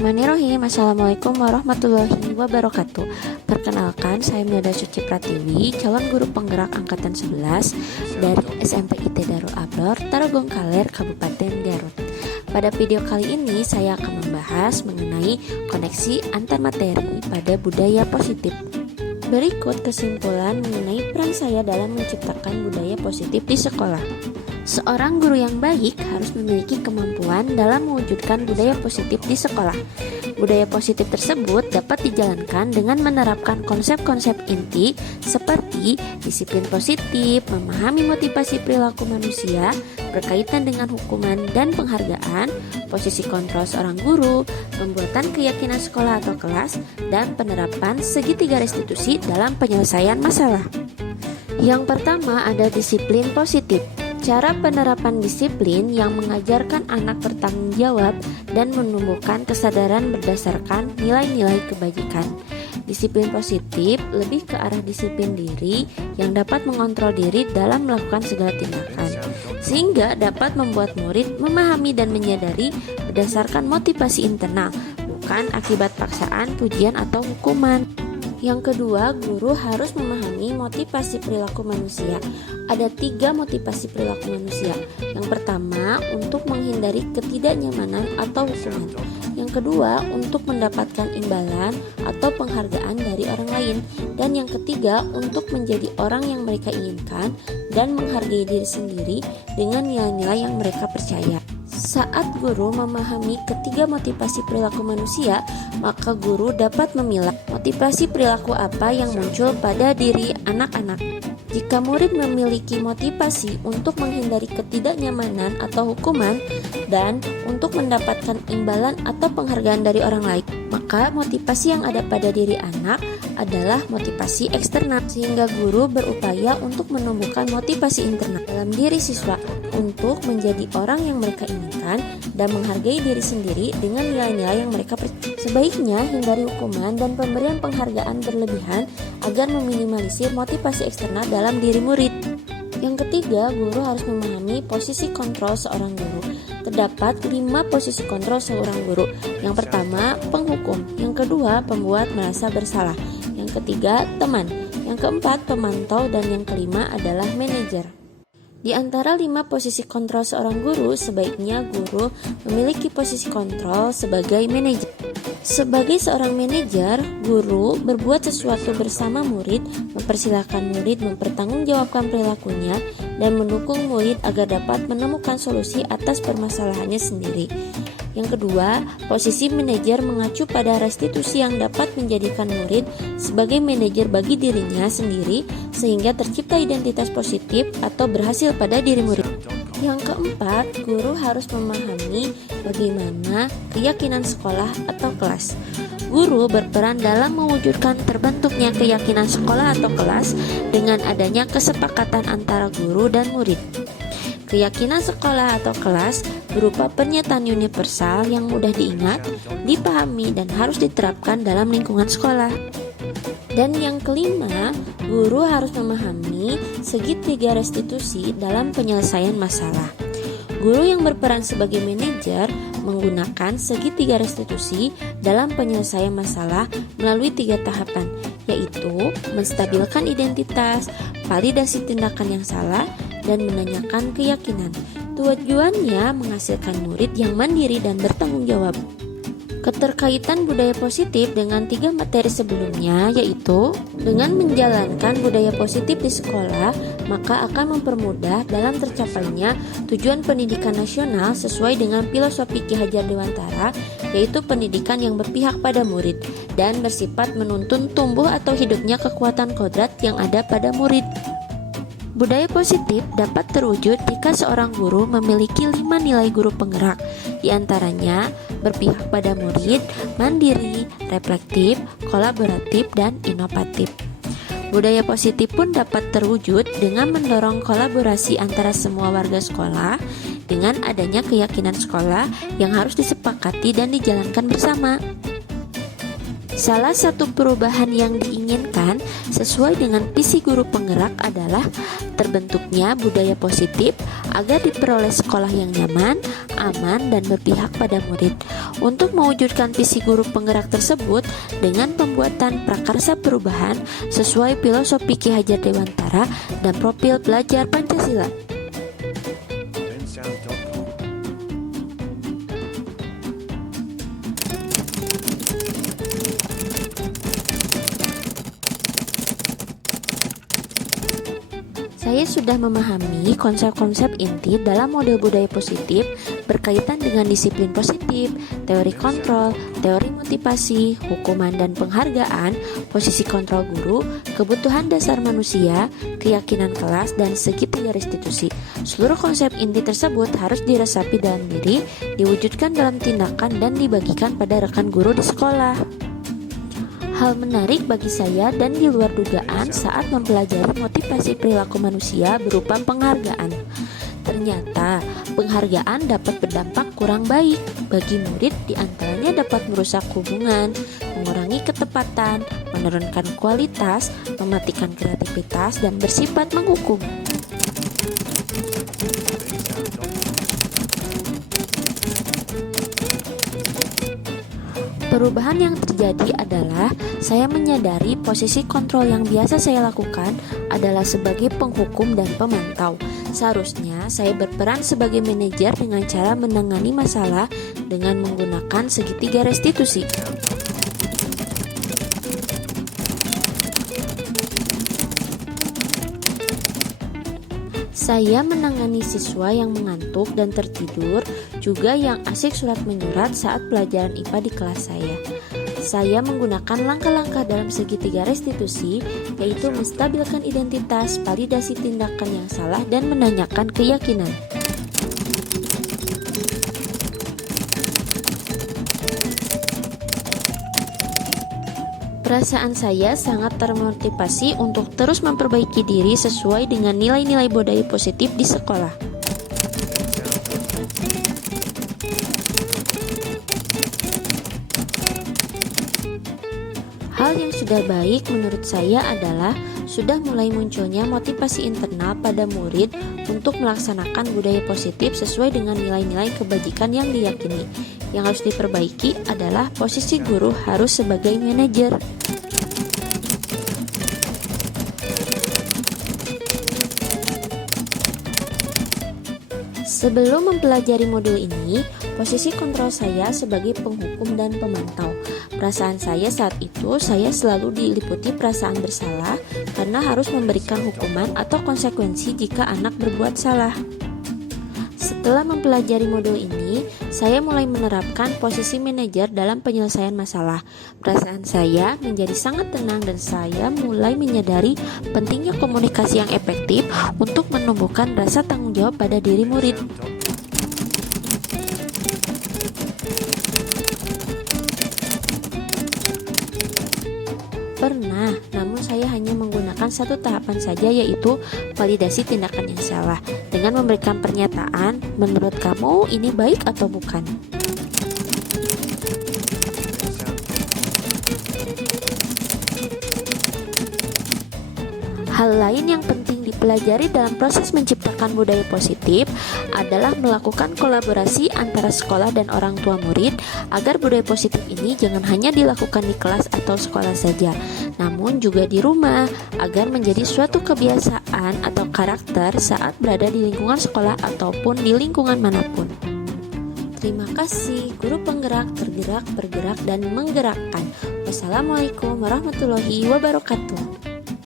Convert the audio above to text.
Bismillahirrahmanirrahim. Assalamualaikum warahmatullahi wabarakatuh. Perkenalkan, saya Milda Suci Pratiwi, calon guru penggerak angkatan 11 dari SMP IT Darul Abror, Tarogong Kaler, Kabupaten Garut. Pada video kali ini saya akan membahas mengenai koneksi antar materi pada budaya positif. Berikut kesimpulan mengenai peran saya dalam menciptakan budaya positif di sekolah. Seorang guru yang baik harus memiliki kemampuan dalam mewujudkan budaya positif di sekolah. Budaya positif tersebut dapat dijalankan dengan menerapkan konsep-konsep inti seperti disiplin positif, memahami motivasi perilaku manusia, berkaitan dengan hukuman dan penghargaan, posisi kontrol seorang guru, pembuatan keyakinan sekolah atau kelas, dan penerapan segitiga restitusi dalam penyelesaian masalah. Yang pertama ada disiplin positif. Cara penerapan disiplin yang mengajarkan anak bertanggung jawab dan menumbuhkan kesadaran berdasarkan nilai-nilai kebajikan. Disiplin positif lebih ke arah disiplin diri yang dapat mengontrol diri dalam melakukan segala tindakan, sehingga dapat membuat murid memahami dan menyadari berdasarkan motivasi internal, bukan akibat paksaan, pujian, atau hukuman. Yang kedua, guru harus memahami motivasi perilaku manusia. Ada 3 motivasi perilaku manusia. Yang pertama, untuk menghindari ketidaknyamanan atau hukuman. Yang kedua, untuk mendapatkan imbalan atau penghargaan dari orang lain. Dan yang ketiga, untuk menjadi orang yang mereka inginkan dan menghargai diri sendiri dengan nilai-nilai yang mereka percaya. Saat guru memahami ketiga motivasi perilaku manusia, maka guru dapat memilah motivasi perilaku apa yang muncul pada diri anak-anak. Jika murid memiliki motivasi untuk menghindari ketidaknyamanan atau hukuman dan untuk mendapatkan imbalan atau penghargaan dari orang lain, maka motivasi yang ada pada diri anak adalah motivasi eksternal, sehingga guru berupaya untuk menumbuhkan motivasi internal dalam diri siswa untuk menjadi orang yang mereka inginkan dan menghargai diri sendiri dengan nilai-nilai yang mereka percaya. Sebaiknya hindari hukuman dan pemberian penghargaan berlebihan agar meminimalisir motivasi eksternal dalam diri murid. Yang ketiga, guru harus memahami posisi kontrol seorang guru. Terdapat 5 posisi kontrol seorang guru. Yang pertama, penghukum. Yang kedua, pembuat merasa bersalah. Yang ketiga, teman. Yang keempat, pemantau. Dan yang kelima adalah manajer. Di antara 5 posisi kontrol seorang guru, sebaiknya guru memiliki posisi kontrol sebagai manajer. Sebagai seorang manajer, guru berbuat sesuatu bersama murid, mempersilahkan murid mempertanggungjawabkan perilakunya, dan mendukung murid agar dapat menemukan solusi atas permasalahannya sendiri. Yang kedua, posisi manajer mengacu pada restitusi yang dapat menjadikan murid sebagai manajer bagi dirinya sendiri sehingga tercipta identitas positif atau berhasil pada diri murid. Yang keempat, guru harus memahami bagaimana keyakinan sekolah atau kelas. Guru berperan dalam mewujudkan terbentuknya keyakinan sekolah atau kelas dengan adanya kesepakatan antara guru dan murid. Keyakinan sekolah atau kelas berupa pernyataan universal yang mudah diingat, dipahami, dan harus diterapkan dalam lingkungan sekolah. Dan yang kelima, guru harus memahami segitiga restitusi dalam penyelesaian masalah. Guru yang berperan sebagai manajer menggunakan segitiga restitusi dalam penyelesaian masalah melalui 3 tahapan, yaitu menstabilkan identitas, validasi tindakan yang salah, dan menanyakan keyakinan. Tujuannya menghasilkan murid yang mandiri dan bertanggung jawab. Keterkaitan budaya positif dengan 3 materi sebelumnya, yaitu dengan menjalankan budaya positif di sekolah, maka akan mempermudah dalam tercapainya tujuan pendidikan nasional sesuai dengan filosofi Ki Hajar Dewantara, yaitu pendidikan yang berpihak pada murid dan bersifat menuntun tumbuh atau hidupnya kekuatan kodrat yang ada pada murid. Budaya positif dapat terwujud jika seorang guru memiliki 5 nilai guru penggerak, diantaranya berpihak pada murid, mandiri, reflektif, kolaboratif, dan inovatif. Budaya positif pun dapat terwujud dengan mendorong kolaborasi antara semua warga sekolah dengan adanya keyakinan sekolah yang harus disepakati dan dijalankan bersama. Salah satu perubahan yang diinginkan sesuai dengan visi guru penggerak adalah terbentuknya budaya positif agar diperoleh sekolah yang nyaman, aman, dan berpihak pada murid. Untuk mewujudkan visi guru penggerak tersebut dengan pembuatan prakarsa perubahan sesuai filosofi Ki Hajar Dewantara dan profil belajar Pancasila. Saya sudah memahami konsep-konsep inti dalam model budaya positif berkaitan dengan disiplin positif, teori kontrol, teori motivasi, hukuman dan penghargaan, posisi kontrol guru, kebutuhan dasar manusia, keyakinan kelas, dan segitiga restitusi. Seluruh konsep inti tersebut harus diresapi dalam diri, diwujudkan dalam tindakan, dan dibagikan pada rekan guru di sekolah. Hal menarik bagi saya dan di luar dugaan saat mempelajari motivasi perilaku manusia berupa penghargaan. Ternyata, penghargaan dapat berdampak kurang baik bagi murid, diantaranya dapat merusak hubungan, mengurangi ketepatan, menurunkan kualitas, mematikan kreativitas, dan bersifat menghukum. Perubahan yang terjadi adalah saya menyadari posisi kontrol yang biasa saya lakukan adalah sebagai penghukum dan pemantau. Seharusnya saya berperan sebagai manajer dengan cara menangani masalah dengan menggunakan segitiga restitusi. Saya menangani siswa yang mengantuk dan tertidur, juga yang asik surat menyurat saat pelajaran IPA di kelas saya. Saya menggunakan langkah-langkah dalam segitiga restitusi, yaitu menstabilkan identitas, validasi tindakan yang salah, dan menanyakan keyakinan. Perasaan saya sangat termotivasi untuk terus memperbaiki diri sesuai dengan nilai-nilai budaya positif di sekolah. Hal yang sudah baik menurut saya adalah sudah mulai munculnya motivasi internal pada murid untuk melaksanakan budaya positif sesuai dengan nilai-nilai kebajikan yang diyakini. Yang harus diperbaiki adalah posisi guru harus sebagai manajer. Sebelum mempelajari modul ini, posisi kontrol saya sebagai penghukum dan pemantau. Perasaan saya saat itu, saya selalu diliputi perasaan bersalah karena harus memberikan hukuman atau konsekuensi jika anak berbuat salah. Setelah mempelajari modul ini, saya mulai menerapkan posisi manajer dalam penyelesaian masalah. Perasaan saya menjadi sangat tenang dan saya mulai menyadari pentingnya komunikasi yang efektif untuk menumbuhkan rasa tanggung jawab pada diri murid. Pernah, namun saya hanya menggunakan satu tahapan saja, yaitu validasi tindakan yang salah, dengan memberikan pernyataan, menurut kamu ini baik atau bukan? Hal lain yang penting dipelajari dalam proses menciptakan budaya positif adalah melakukan kolaborasi antara sekolah dan orang tua murid agar budaya positif ini jangan hanya dilakukan di kelas atau sekolah saja, namun juga di rumah agar menjadi suatu kebiasaan atau karakter saat berada di lingkungan sekolah ataupun di lingkungan manapun. Terima kasih, guru penggerak, tergerak, bergerak, dan menggerakkan. Wassalamualaikum warahmatullahi wabarakatuh.